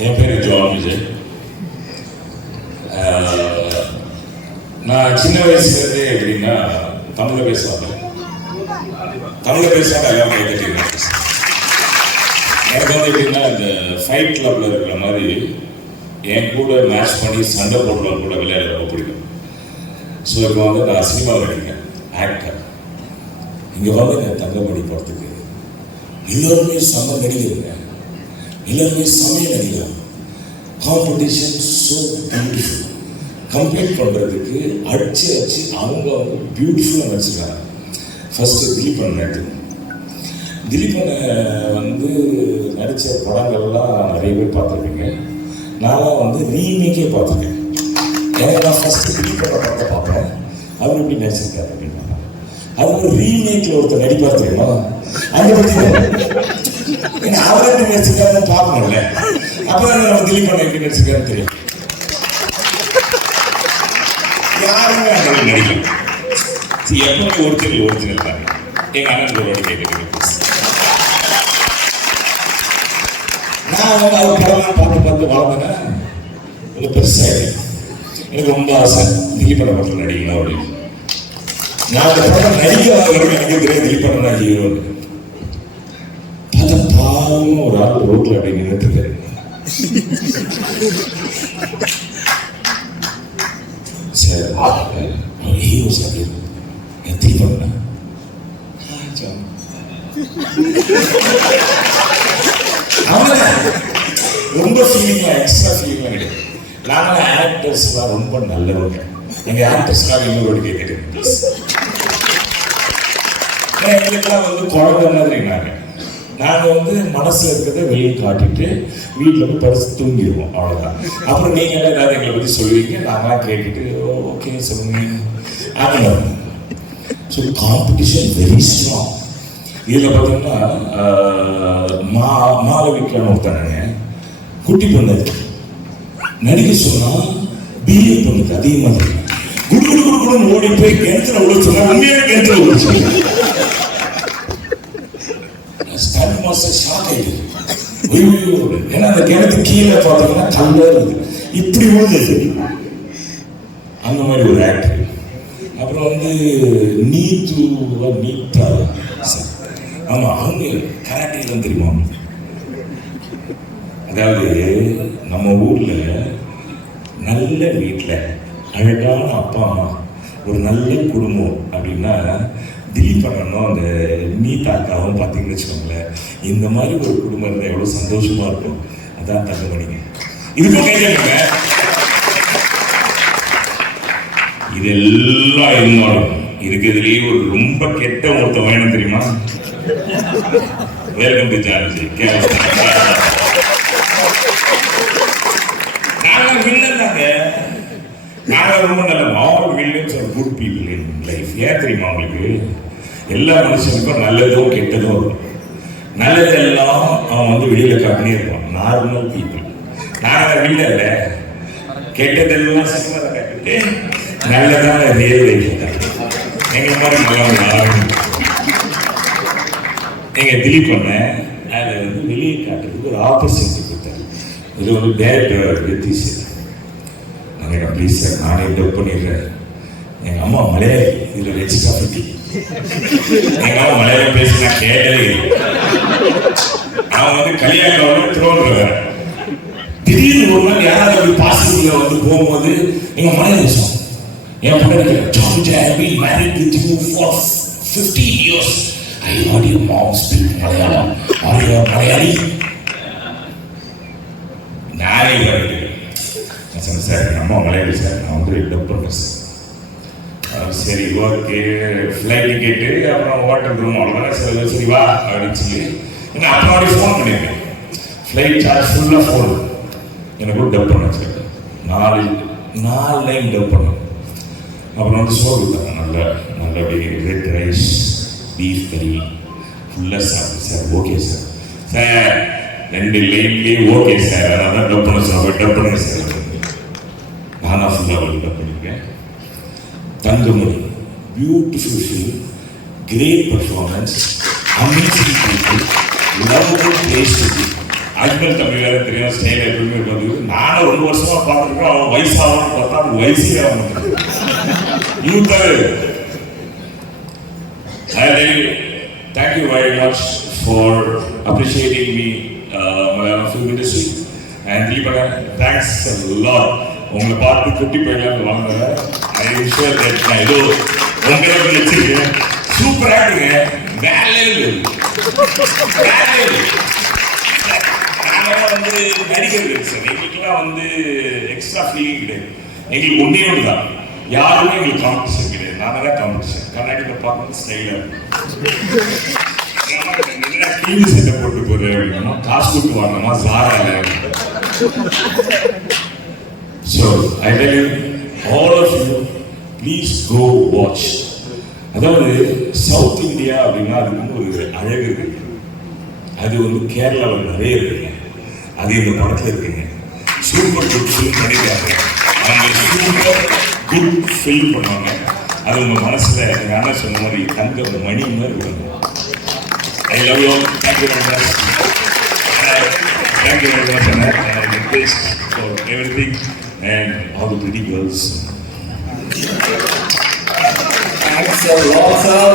என் பேர் ஜான் விஜய். நான் சின்ன வயசுலேருந்தே எப்படின்னா தமிழில் பேசுவாங்க. தமிழில் பேசுவாங்க எல்லாம் கேட்டுருக்கேன். எனக்கு வந்து எப்படின்னா இந்த ஃபைட் கிளப்பில் இருக்கிற மாதிரி என் கூட மேட்ச் பண்ணி சண்டை போடுறவங்க கூட விளையாட ரொம்ப பிடிக்கும். ஸோ இப்போ வந்து நான் சினிமாவில் இருக்கேன், ஆக்டர். இங்கே வந்து நான் தங்கமணி படத்துக்கு எல்லாருமே செம்ம நடிகருங்க, எல்லாருமே சமையல் நடிகர். Competition so beautiful. கம்ப்ளீட் பண்ணுறதுக்கு அடிச்சு அவங்க பியூட்டிஃபுல்லாக நடிச்சிருக்காங்க. ஃபஸ்ட்டு திலீபன் நடித்து திலீபனை வந்து நடித்த படங்கள்லாம் நிறைய பேர் பார்த்துருப்பீங்க. நான் வந்து ரீமேக்கே பார்த்துருக்கேன். எனக்கு நான் ஃபஸ்ட்டு திலீபனை படத்தை பார்ப்பேன், அவர் எப்படி நடிச்சிருக்காரு அப்படின்னா. அது ஒரு ரீமேக்கில் ஒருத்தர் நடிப்பார் தெரியுமா, அதை பற்றி அவர் எப்படி நடிச்சிருக்காருன்னு பார்க்கணும்ல. அப்போ தான் நம்ம திலீபனை எப்படி நடிச்சிருக்காருன்னு தெரியும். யாருமே அந்த நடிக்கும் எப்பவுமே ஒரிஜினல் தாங்க. எங்கள் அண்ணன் கேட்குறேன். நான் வந்து அவர் படம்லாம் பார்த்து வளர்ந்தேன்னா கொஞ்சம் பெருசாக எனக்கு ரொம்ப ஆசை திலீபனை படத்தில் நடிக்கணும் அப்படின்னு. நான் அந்த படம் நடிக்க வரைக்கும் எனக்கு தெரியாது திலீபனை நான் ஹீரோன்னு. பார்த்தா பாவம் ஒரு ஆள் ரோட்டில் அப்படி நின்றுட்டு இருக்காரு. சார் ஹீரோ சார் என் திலீபன் ரொம்ப ஃபீலிங்லாம் எக்ஸ்ட்ரா ஃபீலிங்லாம் கிடையாது. நாங்கள் ஆக்டர்ஸ்லாம் ரொம்ப நல்லவங்க. எங்கள் ஆக்டர்ஸ்லாம் இன்னொரு கேட்குறேன். எங்களுக்கெல்லாம் வந்து குழந்தை மாதிரினாங்க. நாங்கள் வந்து மனசில் இருக்கிறத வெளியே காட்டிட்டு வீட்டில் போய் படுத்து தூங்கிடுவோம், அவ்வளோதான். அப்புறம் நீங்கள் ஏதாவது எங்களை பற்றி சொல்லுவீங்க, நாங்களாம் கேட்டுட்டு ஓகே சொல்லுங்க. ஆனால் ஸோ காம்படிஷன் வெரி ஸ்ட்ராங். இதில் பார்த்தோம்னா மாலவிக்கான ஒருத்தானுங்க குட்டி பொண்ணு நடிக்க சொன்னால் பிஏ பொண்ணுக்கு அதிகமாக குடு குடு குடு குடுன்னு ஓடி போய் கிணத்துல விட சொன்னா உண்மையாக கிணத்துல விட சொல்லி ஸ்டாலின் மாஸ்டர் ஷாக் ஆகிடுது. ஏன்னா அந்த கிணத்து கீழே பார்த்தீங்கன்னா கல்லா இருக்குது, இப்படி விழுந்தது. அந்த மாதிரி ஒரு ஆக்டர். அப்புறம் வந்து நீத்தா ஆமாம், அவங்க கராட்டேலாம் தெரியுமா. அதாவது நம்ம ஊரில் நல்ல வீட்டில் அழகான அப்பா அம்மா ஒரு நல்ல குடும்பம் அப்படின்னா திலீபனும் அந்த நீதாக்காவும் பார்த்தீங்கன்னு வச்சுக்கோங்களேன். இந்த மாதிரி ஒரு குடும்பம் இருந்தால் எவ்வளோ சந்தோஷமாக இருக்கும். அதான் தங்கமணிங்க. இதுக்கு கேட்குங்க, இதெல்லாம் இருந்தாலும் இருக்கிறதுலேயே ஒரு ரொம்ப கெட்ட ஒருத்தன் வேணும் தெரியுமா. Welcome to Georgie. நாங்கள் வில்லன் தாங்க. நாங்கள் ரொம்ப நல்ல all villains are good people in life. ஏன் தெரியுமா உங்களுக்கு, எல்லா மனுஷனுக்கும் நல்லதும் கெட்டதும் இருக்கும். நல்லதெல்லாம் அவன் வந்து வெளியில் காட்டினே இருப்பான், நார்மல் பீப்புள். நாங்கள் வில்லன்ல கெட்டதெல்லாம் சினிமாவை கட்டிட்டு நல்லதான ரியல் லைஃப் எங்கள் மாதிரி நல்லா. எங்கள் திலீபனை அதை வந்து வெளியே காட்டுறதுக்கு ஒரு ஆப்பர்ச்சுனிட்டி கொடுத்தாரு. இது வந்து டேரக்டர் நிதிஷ். நாங்கள் ப்ளீஸ் சார் நானே டப் பண்ணிடுறேன். எங்கள் அம்மா மலையாளி, இதில் வெச்சு காப்பி. எங்கள் அம்மா மலையாளம் பேசி நான் கேட்டதே இல்லை. அவன் வந்து கல்யாணம் த்ரோன்றவர். திடீர்னு ஒரு நாள் யாராவது பாசிட்டிவ்ல வந்து போகும்போது எங்கள் மலையாளம் பேசுவோம். என் பிள்ளைங்க married with you for 50 years. I heard your mom speak Malayalam. Are you a Malayali? நானே சார் அம்மா மலையாளி சார், நான் வந்து டப் பண்ணுறேன் சார். சரி ஓகே, ஃப்ளைட் டிக்கெட்டு அப்புறம் ஹோட்டல் ரூம் அவ்வளோதான் சார். சரி வா அப்படின்னு சொல்லி நான் அப்புறம் ஃபோன் பண்ணியிருக்கேன். ஃப்ளைட் சார்ஜ் ஃபுல்லாக ஃபோன் எனக்கு கூட டப் பண்ணேன் சார். 4 லைன் டப் பண்ணேன். அப்புறம் வந்து சோறு கொடுத்தாங்க, நல்லபடி ரெட் ரைஸ் பீஃப் கறி ஃபுல்லாக சாப்பிட்டு சார். ஓகே சார், சார் 2 லைன்லேயே ஓகே சார், அதான் டப் பண்ண சார், டப் பண்ண சார். நானா ஃபுல்லாக டப் பண்ணியிருக்கேன். Thangamani beautiful film, great performance, amazing people, love place to be. Ajmal தம்பி வேற தெரியும், ஸ்டைல் எப்பவுமே பார்த்து நானும் 2 வருஷமா பார்த்துருக்கேன். அவன் வயசாகணும்னு பார்த்தா அவன் வயசே ஆகணும். யூத்தர் thank you very much for appreciating me, Malayalam film industry, and Deepak, thanks a lot. உங்களை பார்த்து குட்டி பையன் வாங்க. ஐ am sure that நான் ஏதோ உங்களுக்கு வச்சிருக்கேன். சூப்பரா இருக்குங்க. வேலை வந்து நடிகர்கள் சார், எங்களுக்குலாம் வந்து எக்ஸ்ட்ரா ஃபீலிங் கிடையாது. எங்களுக்கு ஒன்றே ஒன்று தான், யாருமே எங்களுக்கு காம்படிஷன் கிடையாது. நாங்கள் தான் காம்படிஷன். கர்நாடகில் பார்க்கணும் ஸ்டைலாக டிவி செட்டை போட்டு போகிறேன் அப்படின்னா, காசு கொடுத்து வாங்கணுமா ஜாரா. So I tell you all of you, please go watch. அதாவது சவுத் இந்தியா அப்படின்னா அதுக்கு ஒரு அழகு இருக்கு. அது வந்து கேரளாவில் நிறைய இருக்குங்க. அது இந்த படத்தில் இருக்குங்க. சூப்பர் குட் ஃபில்ம் பண்ணியிருக்காங்க. அவங்க சூப்பர் குட் ஃபில்ம் பண்ணுவாங்க. அது உங்கள் மனசில் எங்கள் அண்ணன் சொன்ன மாதிரி தங்க மணி மாதிரி இருக்கும். I love you. Thank you very much. Thank you very much. And I request for everything and all the pretty girls. Thanks a lot, sir.